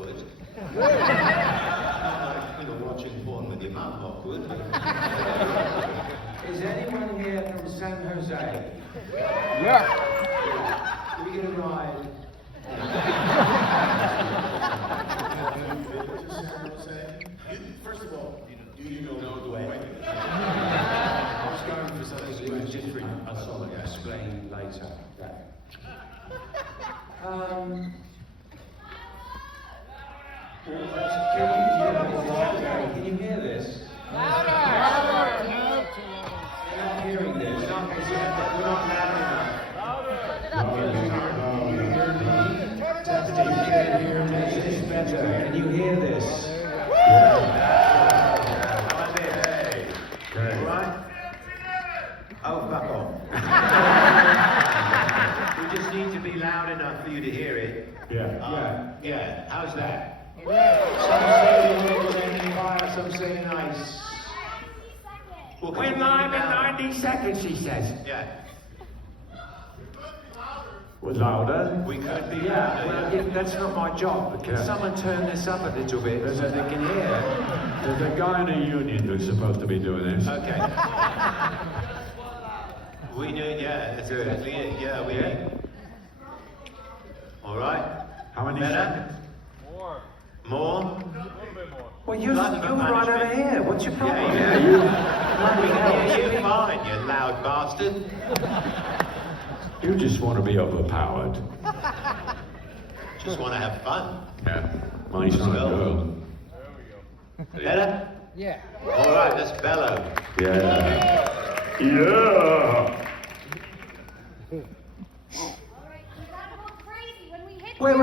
awkward. Watching porn with your mum awkward. Is anyone here from San Jose? Yeah. Can we get a ride? First of all, do you know the way? I was going for something different. I'll explain later. Can you hear this? Louder! You're not hearing this. We're not loud enough. Testing. You can hear me. Is this better? Can you hear this? Hey. All right? Oh, fuck off. We just need to be loud enough for you to hear it. Yeah. How's that? Some say fire, some say nice. We're live in 90 seconds, he says. Yeah. We're louder? We could be Yeah, louder. well, that's not my job. But can someone turn this up a little bit so they can hear? There's a guy in a union who's supposed to be doing this. Okay. We do, yeah, that's exactly it. Yeah, we do. All right. How many Better? seconds? More? Well, you're right over here. What's your problem? Yeah, You're fine, you loud bastard. You just want to be overpowered. Just want to have fun. Yeah. Money's not a girl. Better? Yeah. All right, let's bellow. Yeah. Yeah. Wait.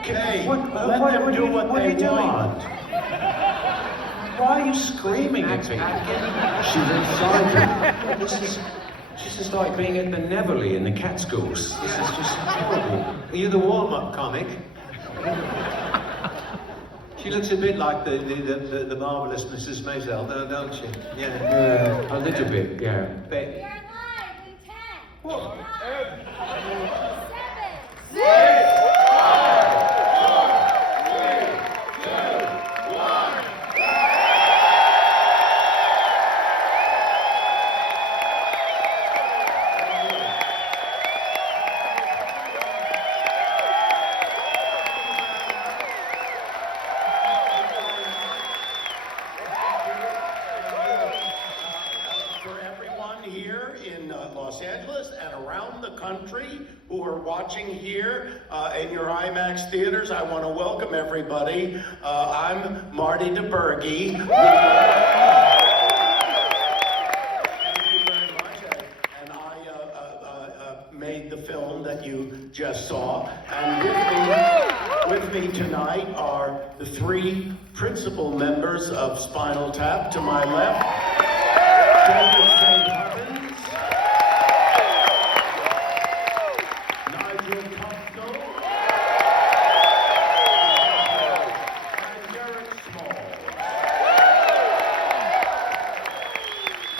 Okay, What are you doing? Why are you screaming at me? She's excited. This is like being at the Neverly in the Catskills. This is just horrible. Are you the warm-up comic? She looks a bit like the marvelous Mrs. Maisel, don't she? Yeah. A little bit, yeah. But, We are live in 10, What? 9, 7, 6, For everyone here in Los Angeles and around the country who are watching here in your IMAX theaters, I want to welcome everybody. I'm Marty DiBergi. Thank you very much. And I made the film that you just saw. And with me tonight are the three principal members of Spinal Tap. To my left, Daid St. Hubbins, Nigel Tufnel, and Daid St.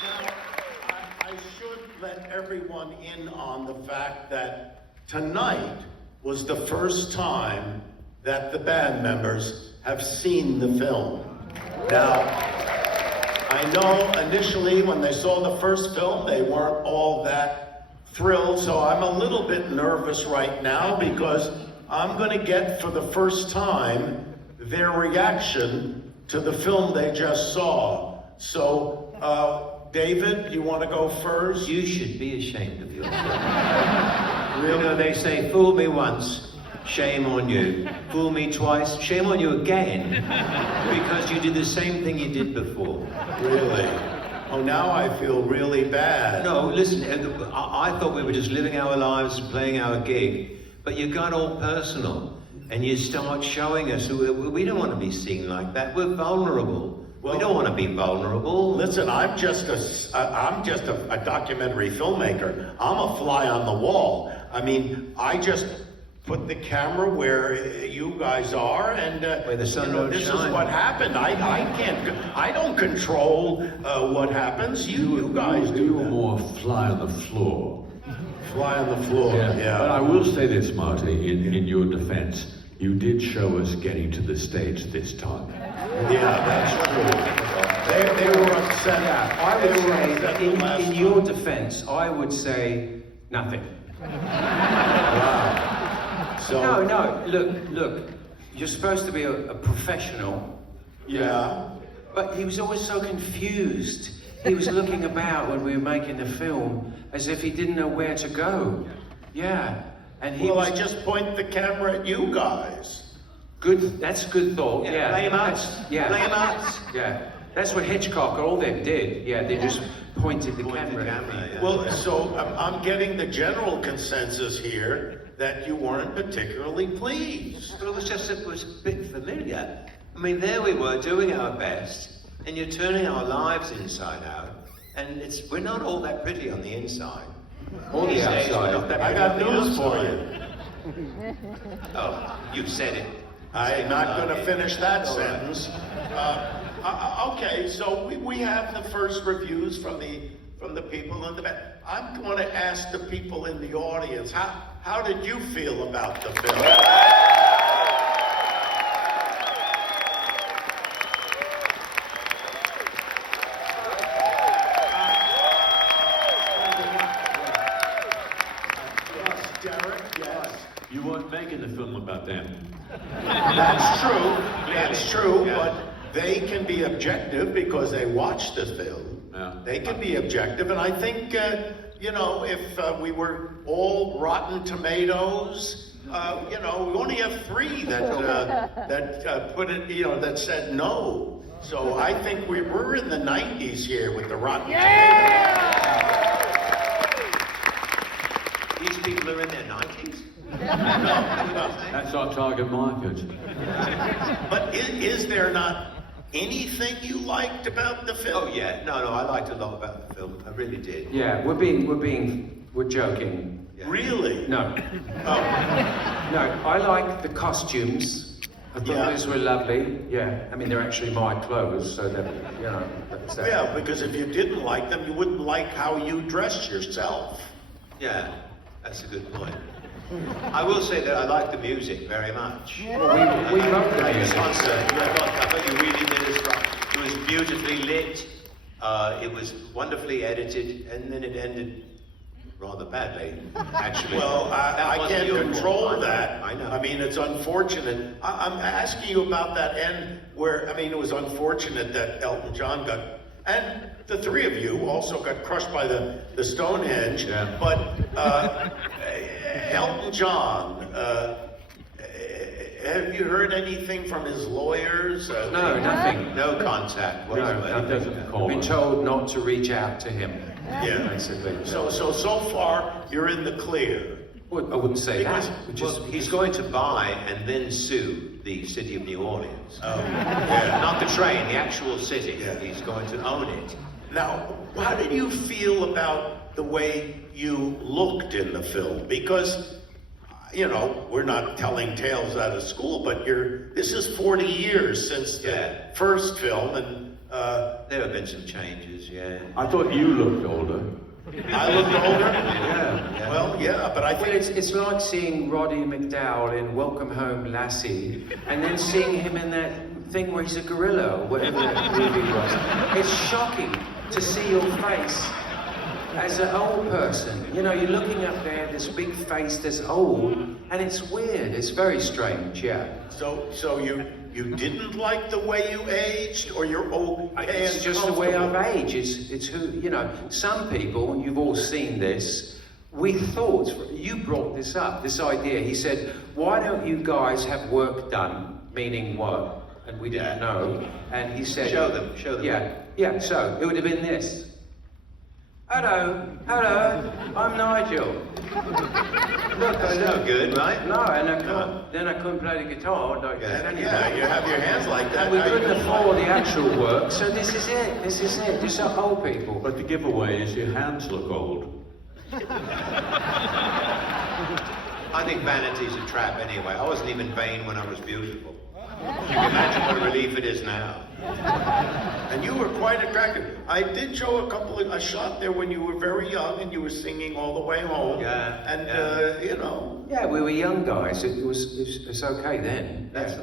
Now, I should let everyone in on the fact that tonight was the first time that the band members have seen the film. Now, I know initially when they saw the first film, they weren't all that thrilled, so I'm a little bit nervous right now because I'm going to get for the first time their reaction to the film they just saw. So, David, you want to go first? you should be ashamed of yourself. You know, they say, fool me once, shame on you. Fool me twice, shame on you again. Because you did the same thing you did before. Really? Oh, now I feel really bad. No, listen, I thought we were just living our lives and playing our gig. But you got all personal. And you start showing us, we don't want to be seen like that. We're vulnerable. We don't want to be vulnerable. Listen, I'm just a documentary filmmaker. I'm a fly on the wall. I mean, I just put the camera where you guys are, and Where the sun won't this shine. is what happened. I don't control what happens. You guys do. You were more fly on the floor. Fly on the floor. Yeah. But I will say this, Marty, in your defense. You did show us getting to the stage this time. Yeah, that's true. They were upset. Yeah, I They would were upset the say, last in time. your defense, I would say nothing. Wow. So, No, look, you're supposed to be a professional. yeah. But he was always so confused. He was looking about when we were making the film as if he didn't know where to go. Yeah. And he Well, was I just point the camera at you guys. good. That's a good thought. Yeah. Play him out. That's- Yeah. Play him out. Yeah. That's what Hitchcock, all they did. Yeah, they just pointed the Point the camera. camera, yeah. Well, so I'm getting the general consensus here that you weren't particularly pleased. But it was just, it was a bit familiar. I mean, there we were doing our best, and you're turning our lives inside out, and we're not all that pretty on the inside. Or the These days, we're outside. not that I pretty got on the news for outside. you. Oh, you said it. I'm not going to Okay. finish that All right. sentence. Okay, so we have the first reviews from the people in the back. I'm going to ask the people in the audience, how did you feel about the film? Yes, Derek, yes. You weren't making the film about them. That's true. That's true. Yeah. But they can be objective because they watched the film. Yeah. They can be objective, and I think if we were all rotten tomatoes, we only have 3 that put it, that said no. So I think we're in the 90s here with the rotten tomatoes. These people are in their 90s? That's our target market. But is there not anything you liked about the film? Oh yeah, no, I liked a lot about the film. I really did. Yeah, we're joking. Yeah. Really? No. Oh. No, I like the costumes. I thought Yeah. those were lovely. Yeah, I mean they're actually my clothes, so that that's that. Yeah, because if you didn't like them, you wouldn't like how you dress yourself. Yeah, that's a good point. I will say that I like the music very much. We wrote the This music. concert, I thought you really did it right. It was beautifully lit, it was wonderfully edited, and then it ended rather badly, actually. Well, That I wasn't can't your control fault. that. I know. I mean, it's unfortunate. I'm asking you about that end where, it was unfortunate that Elton John got, and the 3 of you also got crushed by the Stonehenge. Yeah. But Elton John, have you heard anything from his lawyers? No, nothing. No contact No, whatsoever. He doesn't call I've been us. told not to reach out to him. Yeah. Basically. So far, you're in the clear. Well, I wouldn't say Because- that. Which is, Well, he's going to buy and then sue the city of New Orleans. Yeah. Not the train, the actual city. Yeah. He's going to own it. Now, how did you feel about the way you looked in the film? Because, we're not telling tales out of school, but this is 40 years since the Yeah. first film, and There have been some changes, yeah. I thought you looked older. I looked older. Yeah. Well, yeah, but I well, think it's like seeing Roddy McDowall in Welcome Home, Lassie, and then seeing him in that thing where he's a gorilla, or whatever that movie was. It's shocking to see your face as an old person. You're looking up there, this big face that's old, and it's weird. It's very strange, yeah. so. You didn't like the way you aged, or you're okay? It's and just the way I've comfortable? aged. It's who, some people, you've all seen this, we thought, you brought this up, this idea. He said, why don't you guys have work done? Meaning what? And we didn't know. And he said... Show them. Yeah, so it would have been this. Hello, I'm Nigel. Look, That's no good, right? No, and then I couldn't play the guitar like that anyway. Yeah, you have your hands like that. We now you couldn't can- afford the actual work, so this is it. Just for old people. But the giveaway is your hands look old. I think vanity's a trap anyway. I wasn't even vain when I was beautiful. You can imagine what a relief it is now. And you were quite attractive. I did show a shot there when you were very young and you were singing all the way home. Yeah, And, yeah. you know. Yeah, we were young guys. It was okay then. That's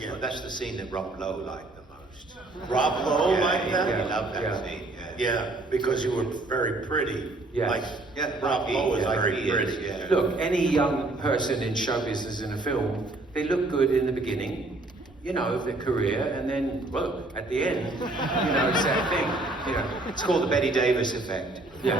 Yeah. the scene that Rob Lowe liked the most. Rob Lowe Yeah, like that? He loved that Yeah. scene. Yeah, because you were very pretty. Yes. Like, Yeah, Rob Lowe is like very he is, pretty. yeah. Look, any young person in show business in a film, they look good in the beginning, you know, of their career, and then, well, at the end, you know, it's that thing, you know. It's called the Betty Davis effect. Yeah.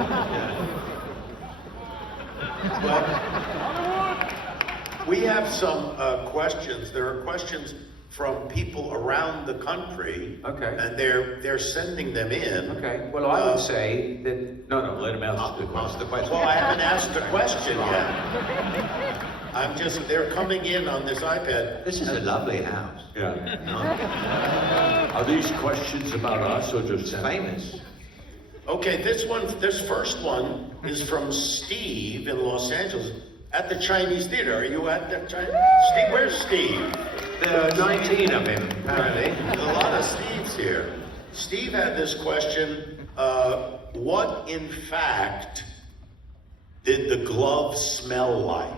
We have some questions. There are questions from people around the country. Okay. And they're sending them in. Okay, well, I would say that, No, let him ask the Ask question. the question. Well, I haven't asked the question yet. They're coming in on this iPad. This is a lovely house. Yeah. Are these questions about us or just It's famous. Okay, this first one is from Steve in Los Angeles at the Chinese Theater. Are you at the Chinese? Steve, where's Steve? There are 19 of him, apparently. There's a lot of Steves here. Steve had this question, what in fact did the glove smell like?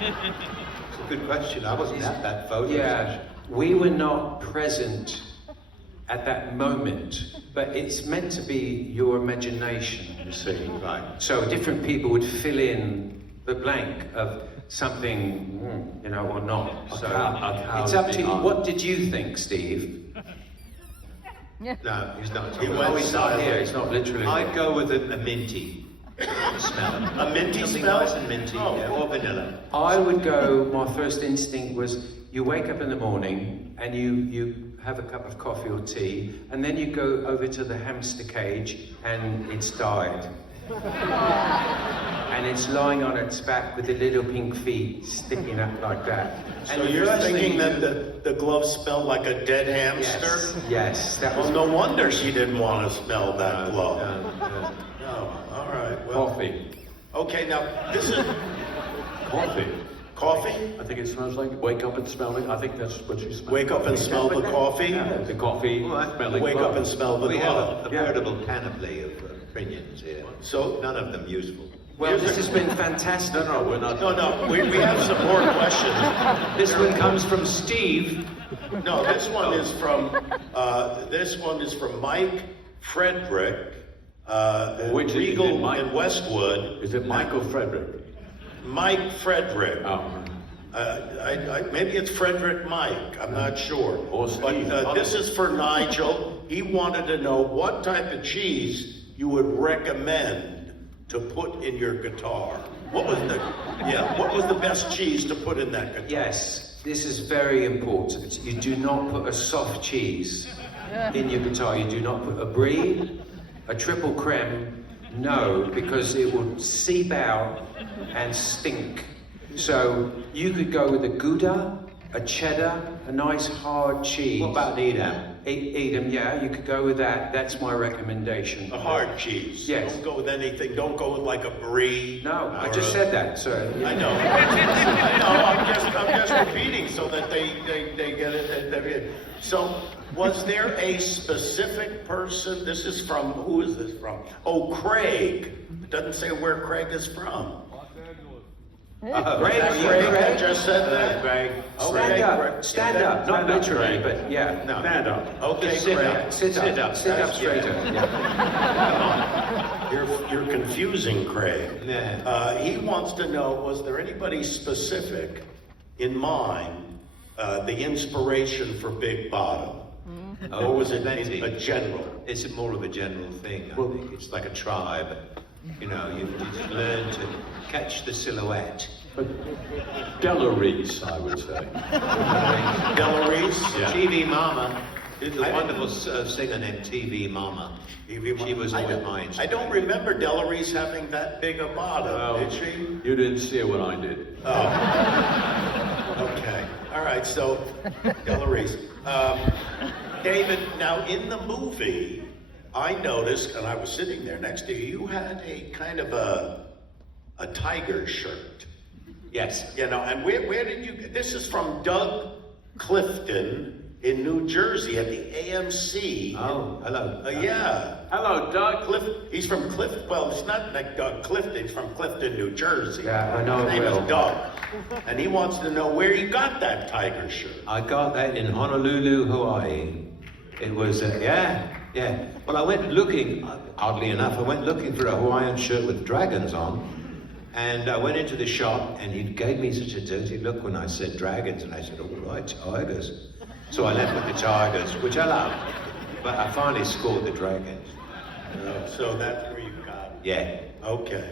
It's a good question. I wasn't at that photo yeah, we were not present at that moment, but it's meant to be your imagination, you see. Right. So different people would fill in the blank of something, you know, or not. So it's up to you. What did you think, Steve? No, he's not. He went He's not silent. here. It's not literally. I'd go with a minty smell. A minty Something smell? nice and minty, Oh. yeah, or vanilla. I would go, my first instinct was you wake up in the morning and you have a cup of coffee or tea, and then you go over to the hamster cage and it's died. And it's lying on its back with the little pink feet sticking up like that. So And the you're first thinking thing that the glove smelled like a dead hamster? Yes, that was Well, no wonder she didn't want to smell that glove. No. No, all right. Well, Coffee. okay, now this is Coffee. coffee. I think it smells like wake up and smell it. I think that's what you smell. Wake up and smell the coffee. Yeah, the coffee smelling. Wake up and smell the We have glove. a veritable panoply of opinions here. So None of them useful. well, this has been fantastic. No, we're not. no, we have some more questions. This one comes from Steve. No, this one is from Mike Frederick, Which is it, Regal Mike? in Westwood. Is it Michael Frederick? Mike Frederick. Oh. Maybe it's Frederick Mike, I'm not sure. Or But Steve. this is for Nigel. He wanted to know what type of cheese you would recommend to put in your guitar. What was the best cheese to put in that guitar? Yes, this is very important. You do not put a soft cheese in your guitar. You do not put a brie, a triple creme, no, because it will seep out and stink. So you could go with a Gouda, a cheddar, a nice hard cheese. What about Edam? Edam, yeah, you could go with that. That's my recommendation. A hard cheese. Yes. Don't go with anything. Don't go with like a brie. No, I or just a- said that, so. I know. I'm just repeating so that they get it. So, was there a specific person? This is from, who is this from? Oh, Craig. It doesn't say where Craig is from. Craig, Craig, I just said that. Craig. Stand up, not literally, but yeah. No. Stand up. Okay, Sit Craig. up. Sit up straighter. Yeah. You're confusing Craig. Yeah. He wants to know, was there anybody specific in mind, the inspiration for Big Bottom? Or was it a general? It's more of a general thing. I think it's like a tribe. You know, you just learn to catch the silhouette. But Delarice, I would say. Delarice? Yeah. TV Mama. There's a wonderful singer named TV Mama. She was always my I inspiration. don't remember Delarice having that big a bottom, did she? You didn't see it when I did. Oh. Okay. All right, so Delarice. David, now in the movie, I noticed, and I was sitting there next to you, you had a kind of a tiger shirt. Yes. You know, and where did you, this is from Doug Clifton in New Jersey at the AMC. Oh, hello. Yeah. Hello, Doug. He's from well, it's not like Doug Clifton, he's from Clifton, New Jersey. Yeah, I know His name well. is Doug. And he wants to know where you got that tiger shirt. I got that in Honolulu, Hawaii. It was, yeah. Well, I went looking, oddly enough, I went looking for a Hawaiian shirt with dragons on. And I went into the shop and he gave me such a dirty look when I said dragons. And I said, all right, tigers. So I left with the tigers, which I love. But I finally scored the dragons. So that's where you got it. Yeah. Okay.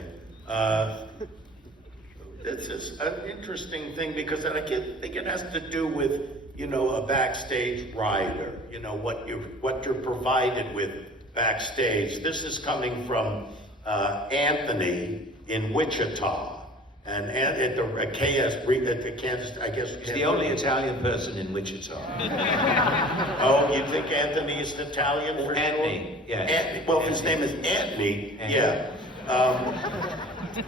This is an interesting thing because I think it has to do with, you know, a backstage rider, you know, what you're provided with backstage. This is coming from Anthony in Wichita. And at the Kansas, I guess. He's the only Italian person in Wichita. Oh, you think Anthony is Italian for Anthony, sure? yes. Well, his name is Anthony, yeah.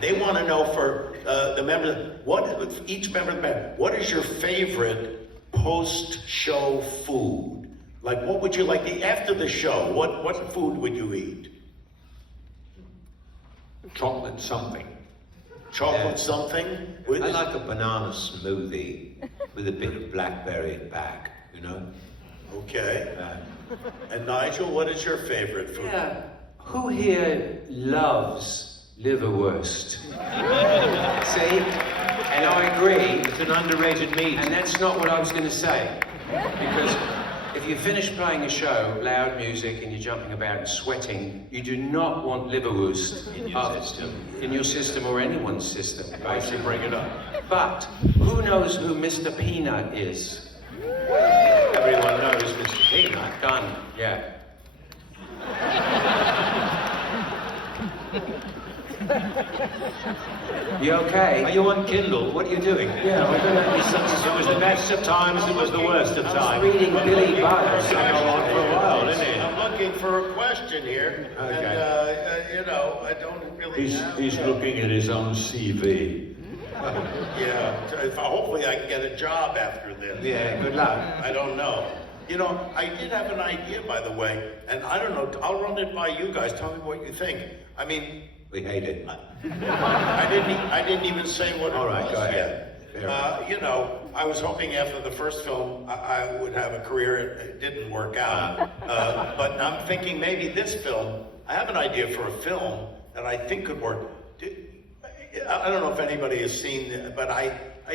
They want to know for the members, each member of the band, what is your favorite post-show food? Like, what would you like to eat after the show? What food would you eat? Chocolate something. Chocolate something? I like a banana smoothie with a bit of blackberry back, you know? Okay. And Nigel, what is your favorite food? Yeah. Who here loves liverwurst? See? And I agree. It's an underrated meat. And that's not what I was going to say. Because if you finish playing a show, loud music, and you're jumping about and sweating, you do not want liverwurst in your system or anyone's system. I should bring it up. But who knows who Mr. Peanut is? Everyone knows Mr. Peanut. Done. Yeah. You okay? Are you on Kindle? What are you doing? Yeah, I don't know. It was the best of times, it was the worst of I times. was reading Billy Budd. It's gonna go on for a while, isn't it? I'm looking for a question here. Okay. And, you know, I don't really have... He's looking at his own CV. Yeah, so hopefully I can get a job after this. Yeah, good luck. I don't know. You know, I did have an idea, by the way, and I don't know, I'll run it by you guys, tell me what you think. I mean, We hate it. I didn't even say what it All was right, go ahead. yet. Fair enough. You know, I was hoping after the first film I would have a career. It didn't work out. But I'm thinking maybe this film, I have an idea for a film that I think could work. I don't know if anybody has seen, but I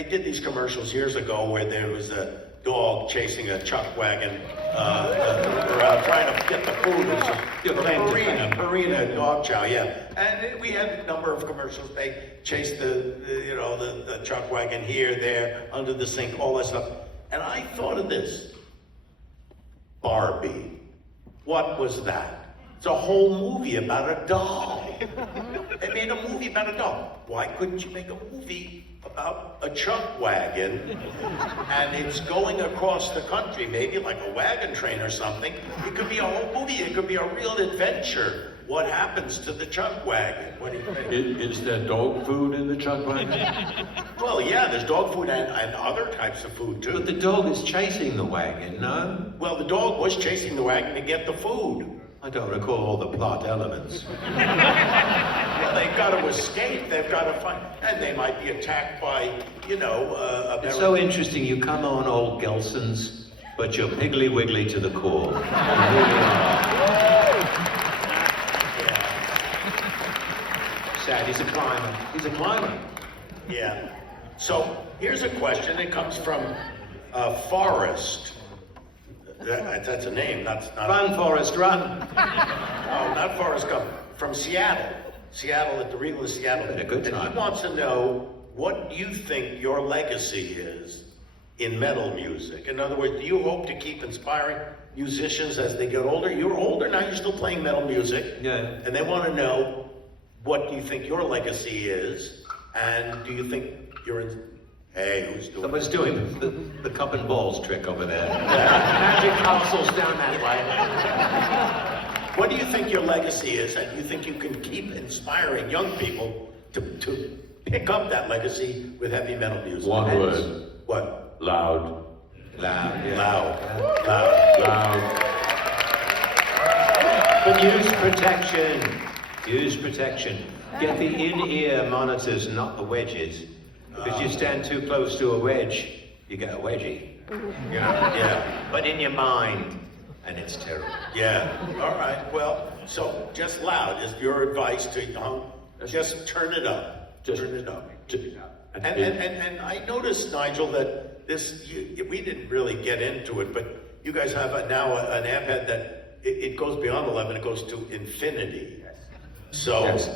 did these commercials years ago where there was a dog chasing a chuck wagon around trying to get the food. Purina dog chow, yeah. And we had a number of commercials. They chased the chuck wagon here, there, under the sink, all that stuff. And I thought of this. Barbie. What was that? It's a whole movie about a doll. They made a movie about a doll. Why couldn't you make a movie about a chuck wagon and it's going across the country, maybe like a wagon train or something? It could be a whole movie. It could be a real adventure. What happens to the chuck wagon? What do you think? Is there dog food in the chuck wagon? Well, yeah, there's dog food and other types of food too. But the dog is chasing the wagon, no? Well, the dog was chasing the wagon to get the food. I don't recall all the plot elements. Well, they've got to escape. They've got to find, and they might be attacked by, It's so interesting, you come on old Gelsons, but you're piggly wiggly to the core. You really are. Sad, he's a climber. He's a climber. Yeah. So here's a question. It comes from Forrest. That's a name. That's not. Run, Forrest, run. No, not Forrest Gump. From Seattle. Seattle at the Regal of Seattle. Had a good And time. he wants to know what you think your legacy is in metal music. In other words, do you hope to keep inspiring musicians as they get older? You're older now. You're still playing metal music. Yeah. And they want to know what do you think your legacy is, and do you think you're in? Hey, who's doing? Someone's doing the cup and balls trick over there. Magic consoles down that way. What do you think your legacy is, and you think you can keep inspiring young people to pick up that legacy with heavy metal music. One And- word. What? Loud. Loud, yeah. Loud. Loud. But use protection. Use protection. Get the in-ear monitors, not the wedges. Because you stand too close to a wedge, you get a wedgie. Yeah. But in your mind, and it's terrible. Yeah. All right. Well, so just loud is your advice to just turn it up. Just- turn it up. And And I noticed, Nigel, that we didn't really get into it, but you guys have now an amp head that it goes beyond 11, it goes to infinity. So Yes.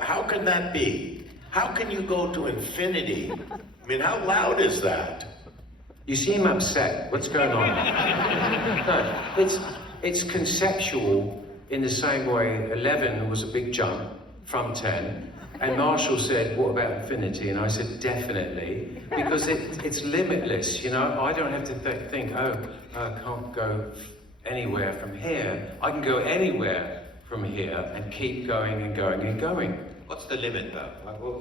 how can that be? How can you go to infinity? I mean, how loud is that? You seem upset. What's going on? No, it's conceptual in the same way 11 was a big jump from 10. And Marshall said, what about infinity? And I said, definitely, because it's limitless, you know? I don't have to think, I can't go anywhere from here. I can go anywhere from here and keep going and going and going. What's the limit, though?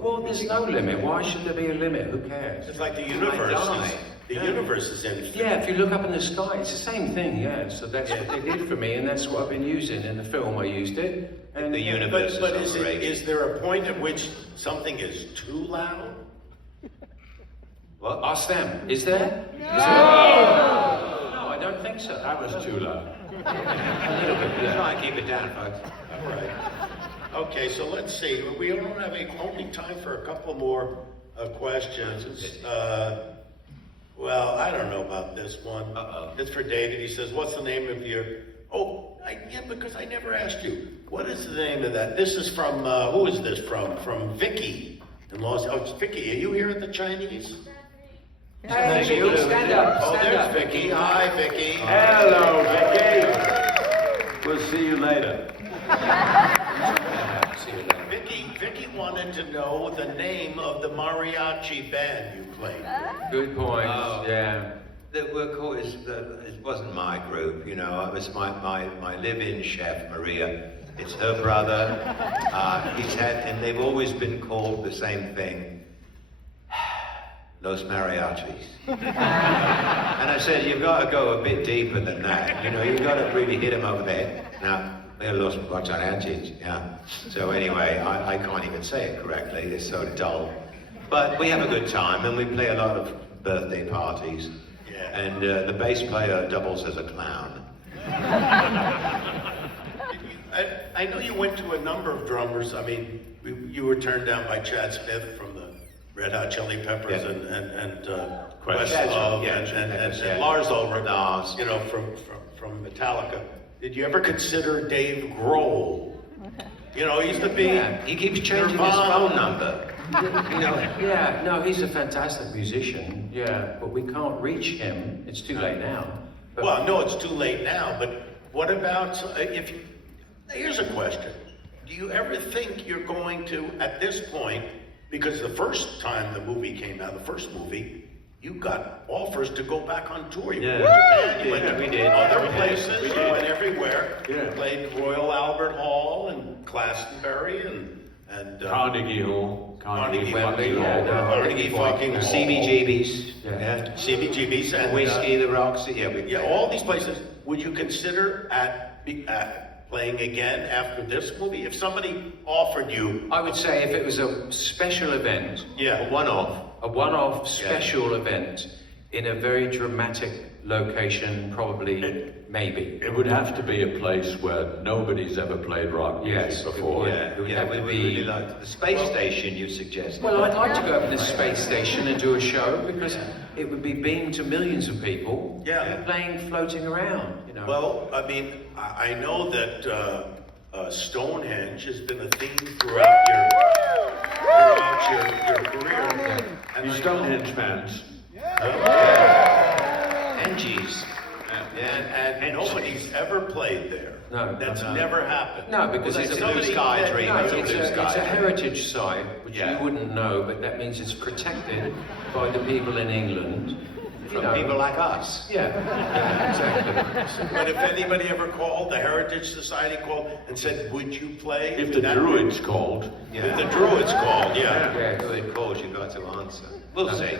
Well, there's no limit. Why should there be a limit? Who cares? It's like the universe. The universe is infinite. Yeah, if you look up in the sky, it's the same thing, yeah. So that's what they did for me, and that's what I've been using. In the film, I used it. And The universe But is overrated. is there a point at which something is too loud? What? Ask them. Is there? No! No, I don't think so. that was too loud. A little bit, yeah. Try and keep it down, folks. All right. Okay, so let's see. We don't have only time for a couple more questions. Well, I don't know about this one. It's for David. He says, what's the name of your... yeah, because I never asked you. What is the name of that? This is from, who is this from? From Vicky in Los... Oh, it's Vicky. Are you here at the Chinese? Hey, Vicky, stand up. Oh, Stand there's up. Vicky. Hi, Vicky. Hello, Vicky. We'll see you later. See you later. Vicky wanted to know the name of the mariachi band you played. Good point. Oh. Yeah. It wasn't my group, you know. It was my live-in chef, Maria. It's her brother. And they've always been called the same thing. Los mariachis. And I said, you've got to go a bit deeper than that. You know, you've got to really hit them over there. Now, they're Los mariachis, yeah. So anyway, I can't even say it correctly. It's so dull. But we have a good time, and we play a lot of birthday parties. Yeah. And the bass player doubles as a clown. I know you went to a number of drummers. I mean, you were turned down by Chad Smith from the Red Hot Chili Peppers Yeah. and Questlove, Questlove yeah, and Lars Ulrich, Lars. you know, from Metallica. Did you ever consider Dave Grohl? You know, he used to be. Yeah, he keeps changing his Nirvana. phone number. You know, Yeah, no, he's a fantastic musician. Yeah, but we can't reach him. It's too late now. But Well, no, it's too late now. But what about here's a question: do you ever think you're going to, at this point, because the first time the movie came out, the first movie, you got offers to go back on tour. You went to Japan, you went to we did. other We did. places, We you did. went everywhere. Yeah. Played Royal Albert Hall and Glastonbury and Carnegie Hall. Carnegie Wembley, fucking yeah, Hall. no, Carnegie good point. fucking Hall. CBGBs. Yeah. CBGBs and Whiskey, the Roxy, yeah, all these places. Would you consider playing again after this movie? If somebody offered you, I would say if it was a special event, yeah, a one-off special event in a very dramatic location, probably, maybe. It would have to be a place where nobody's ever played rock music Yes, before. it would have we to would be- really like the space station you suggested. Well, I'd like to go up to the space station and do a show because it would be beamed to millions of people. Yeah. Playing, floating around, you know. well, I mean, I know that Stonehenge has been a theme throughout your career. And You I Stonehenge fans. Angie's. And nobody's ever played there. No, That's no. never happened. No, because Well, it's that's a a blue sky dream. No, It's a it's blue a sky dream. heritage site, which Yeah. you wouldn't know, but that means it's protected by the people in England. from people like us. Yeah, exactly. But if anybody ever called, the Heritage Society called and said, would you play? If the Druids called. If the Druids called, yeah. If it calls, you've got to answer. We'll see.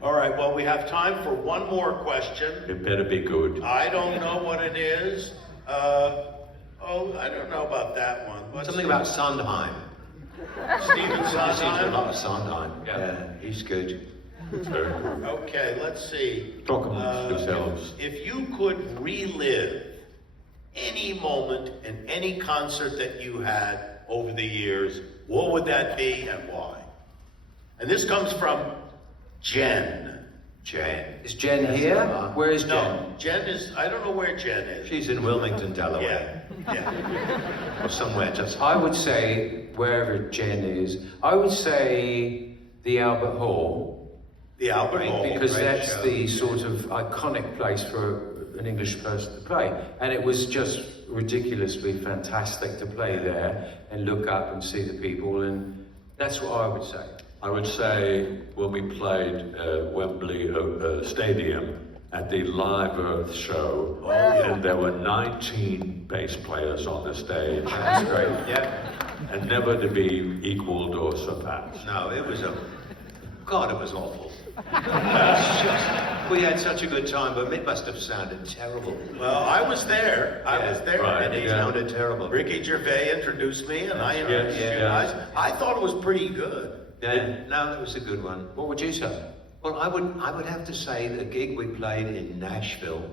All right, well, we have time for one more question. It better be good. I don't know what it is. I don't know about that one. What's Something it? about Sondheim. Steven I've seen a Sondheim? lot of Sondheim. Yeah, he's good. Okay, let's see. Talk amongst yourselves. If you could relive any moment in any concert that you had over the years, what would that be and why? And this comes from Jen. Is Jen here? Where is Jen? No, Jen is, I don't know where Jen is. She's in Wilmington, Delaware. Yeah. Or somewhere just... I would say, wherever Jen is, I would say the Albert Hall, The Albert Hall. because great that's show. the sort of iconic place for an English person to play. And it was just ridiculously fantastic to play there and look up and see the people, and that's what I would say. I would say when we played Wembley Stadium at the Live Earth show, and there were 19 bass players on the stage. That's great. Yeah. And never to be equaled or surpassed. No, it was God, it was awful. It's just, we had such a good time, but it must have sounded terrible. Well, I was there. I was there. right. And it Yeah. sounded terrible. Ricky Gervais introduced me, and I introduced right, you yeah. guys. I thought it was pretty good. Yeah, no, that was a good one. What would you say? Well, I would have to say the gig we played in Nashville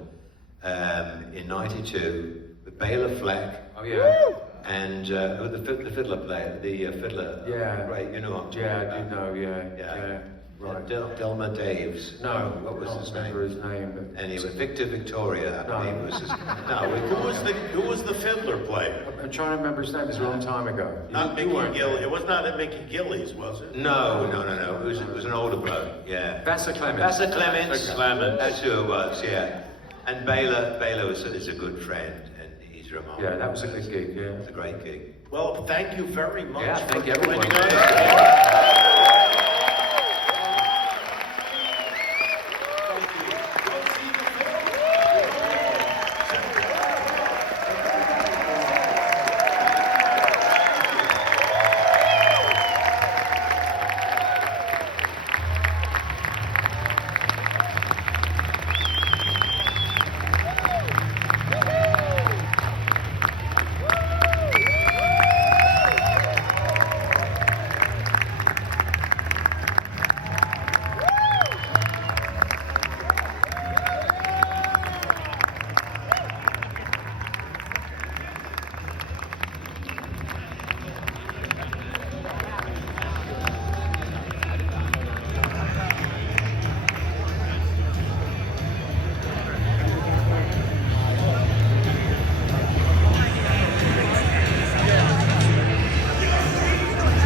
in '92 with Bela Fleck Oh yeah. and the fiddler player, the fiddler. Yeah. Right, you know what I'm talking Yeah, I about. do know, yeah. Yeah. Right. Delmer Daves. No, What was can't his remember name? his name, but Anyway, Victor Victoria, I believe was his. No, Who was the fiddler player? I'm trying to remember his name. It was a long time ago. Not Mickey Gillies. It was not at Mickey Gillies, was it? No. It was an older bloke. Yeah. Vassar Clements. Vassar Clements. Clements. That's who it was. Yeah. And Bela is a good friend, and he's remarkable. Yeah, that was a good gig, yeah. It's a great gig. Well, thank you very much Yeah, for thank you, joining everyone. us.